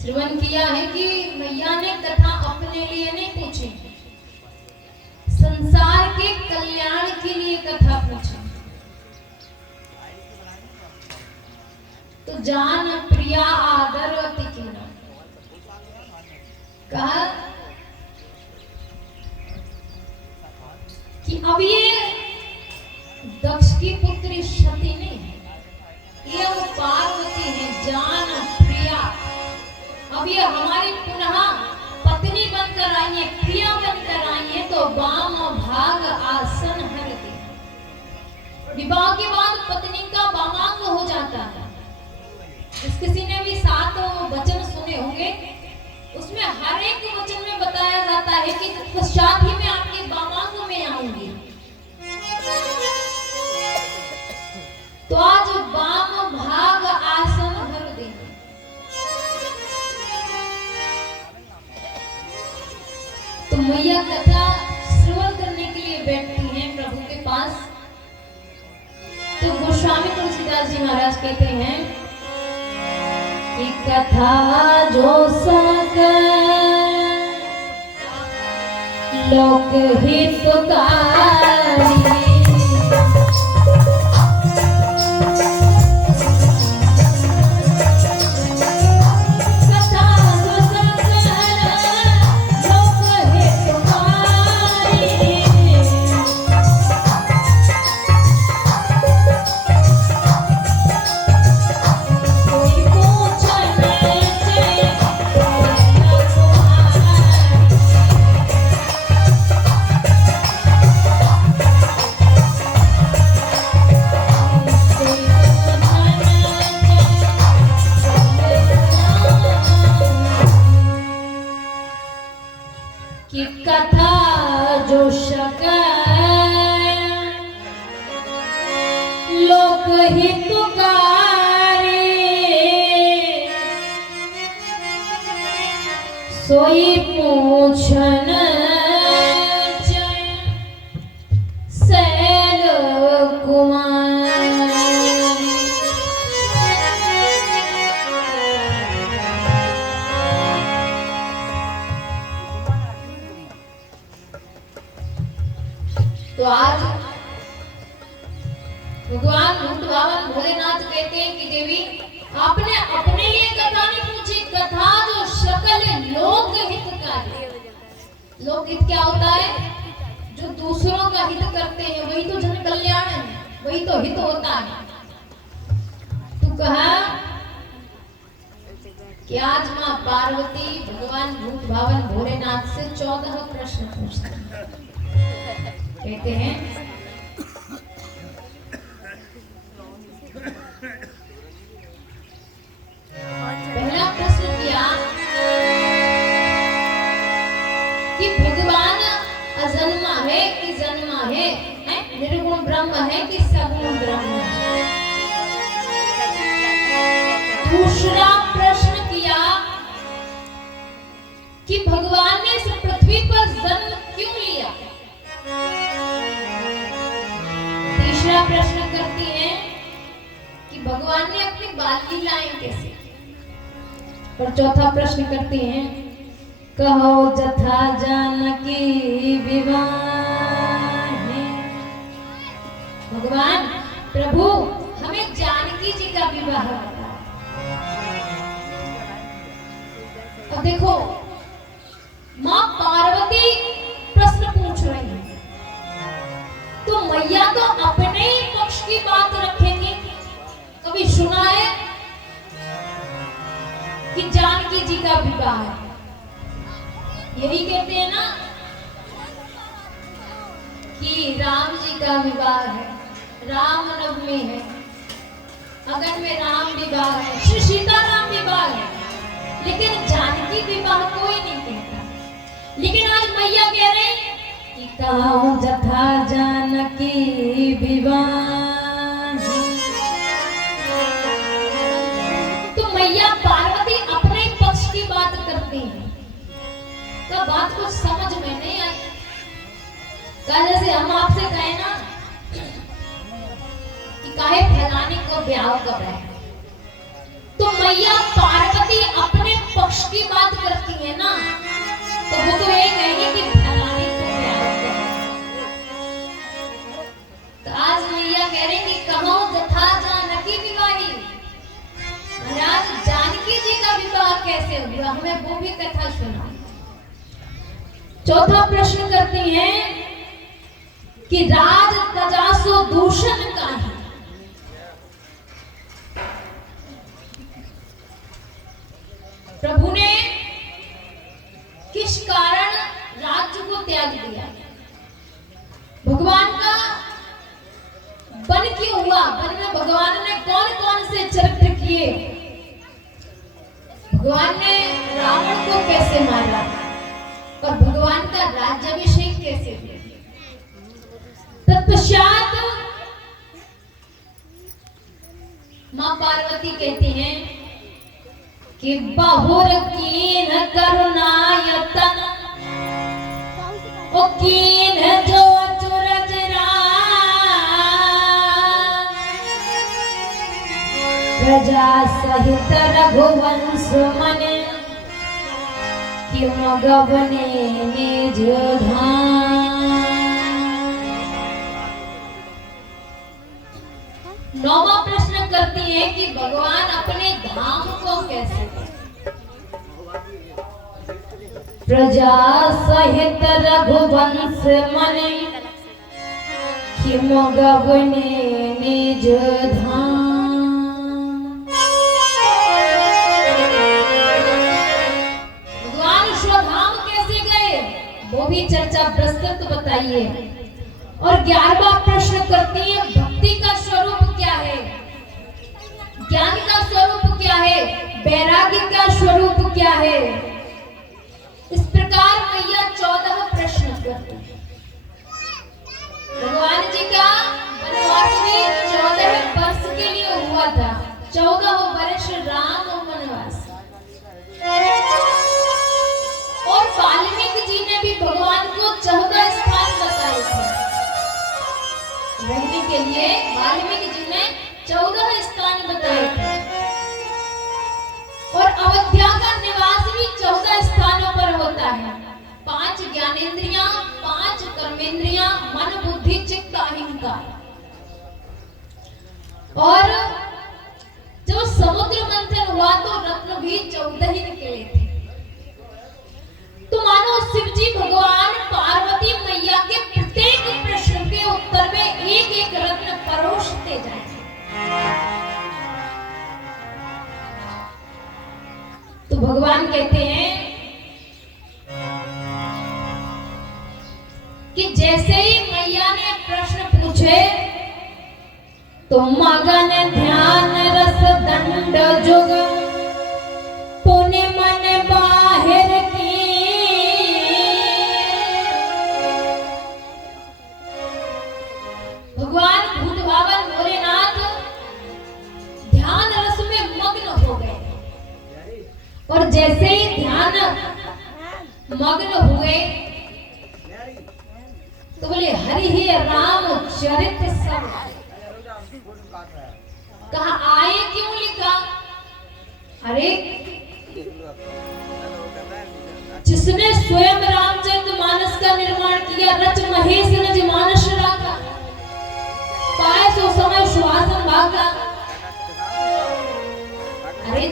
श्रवण किया है कि मैया ने कथा अपने लिए नहीं पूछी, संसार के कल्याण के लिए कथा पूछी। तो जान प्रिया आदरवती की कहा कि अब ये दक्ष की पुत्री सती नहीं है, ये वो पार्वती है, जान प्रिया। अब ये हमारी पुनः पत्नी बनकर आई है, प्रिया बनकर आई है। तो वाम भाग आसन हर दे। विवाह के बाद पत्नी का वामांग हो जाता है। जिस किसी ने भी 7 वचन सुने होंगे, उसमें हर एक वचन में बताया जाता है कि पश्चात ही मैं आपके वामांग में आऊंगी। तो आज वाम भाग आसन हर दे। तो मैया कथा श्रवण करने के लिए बैठती हैं प्रभु के पास। तो गोस्वामी तुलसीदास जी महाराज कहते हैं कि कथा जो सके लोक हितकारी, कि कथा जो सके लोक हितकारी, सोई पूछन सैल कुमार। तो आज भगवान भूत भावन भोलेनाथ कहते हैं कि देवी आपने अपने लिए कथा नहीं पूछी, कथा जो सकल लोक हितकारी। लोक हित क्या होता है? जो दूसरों का हित करते हैं, वही तो जन कल्याण है, वही तो हित होता है। तो कहा कि आज मां पार्वती भगवान भूत भावन भोलेनाथ से 14 प्रश्न पूछते हैं। कहते हैं पहला प्रश्न किया कि भगवान अजन्मा है कि जन्मा है? निर्गुण ब्रह्म है कि सगुण ब्रह्म है? दूसरा प्रश्न किया कि भगवान ने इस पृथ्वी पर जन्म क्यों लिया? तीसरा प्रश्न करती हैं कि भगवान ने अपनी बाल लीलाएं कैसे? और चौथा प्रश्न करती हैं कहो जथा जानकी विवाह। भगवान प्रभु हमें जानकी जी का विवाह बताओ। अब देखो मां पार्वती प्रश्न पूछ रही है, तो मैया तो अपने ही पक्ष की बात रखेंगी। कभी सुना है कि जानकी जी का विवाह है? यही कहते हैं ना कि राम जी का विवाह है, राम नवमी है, अगन में राम विवाह है, श्री सीताराम विवाह है, लेकिन जानकी विवाह कोई नहीं कहता। लेकिन आज मैया कह रहे हैं कि कहो जथा जानकी विवाह। तो मैया पार्वती अपने पक्ष की बात करती हैं। तो बात कुछ समझ में नहीं आई। जैसे हम आपसे कहें ना काहे फलाने को ब्याह कर रहे हैं। तो मैया पार्वती अपने पक्ष की बात करती है ना, तो वो तो ये कहेंगे कि फलाने को ब्याह कर रहे हैं। तो आज मैया कह रहे कि कहो जथा जानकी विवाही। महाराज जानकी जी का विवाह कैसे हुआ, हमें वो भी कथा सुना। चौथा प्रश्न करती हैं कि राज तजासो दूषण का है। प्रभु ने किस कारण राज्य को त्याग दिया? भगवान का वन क्यों हुआ? वन में भगवान ने कौन कौन से चरित्र किए? भगवान ने रावण को कैसे मारा और भगवान का राज्याभिषेक कैसे किया? तत्पश्चात मां पार्वती कहती हैं कि बहुर कीन करुणायतन ओ कीन जो चुरज प्रजा सहित रघुवंश मन क्यों गवने निज धाम। नौवां प्रश्न करती है कि भगवान अपने धाम को कैसे? प्रजा सहित रघुवंश मन क्यों गवने निज धाम। भगवान स्वधाम कैसे गए, वो भी चर्चा प्रस्तुत बताइए। और 11वां प्रश्न करती है भक्ति का स्वरूप क्या है, ज्ञान का स्वरूप क्या है, वैराग्य का स्वरूप क्या है। इस प्रकार मैया 14 प्रश्न करती है। भगवान जी का वनवास भी 14 वर्ष के लिए हुआ था। 14 वर्ष राम वनवास। और वाल्मीकि जी ने भी भगवान को 14 स्थान बताए थे रहने के लिए। वाल्मीकि जी ने 14 स्थान बताए थे। और अयोध्या का निवास भी 14 स्थानों पर होता है। 5 ज्ञानेंद्रियां, 5 कर्मेंद्रियां, मन बुद्धि चित्त अहंकार। और जब समुद्र मंथन हुआ तो रत्न भी 14 ही निकले थे। तो मानो शिव जी भगवान पार्वती मैया के प्रत्येक प्रश्न के उत्तर में एक एक रत्न परोसते जाए। तो भगवान कहते हैं कि जैसे ही मैया ने प्रश्न पूछे तो मगन ध्यान रस दंड जुग पुण्य मन बाहर की। भगवान भूत भावन भोलेनाथ ध्यान रस में मग्न हो गए। और जैसे ही ध्यान मग्न हुए तो बोले हरि ही राम चरित सब। कहा आए क्यों लिखा? अरे जिसने स्वयं रामचरितमानस का निर्माण किया, रच महेश रज मानस राखा, पाए सो समय सुहासन भागा। अरे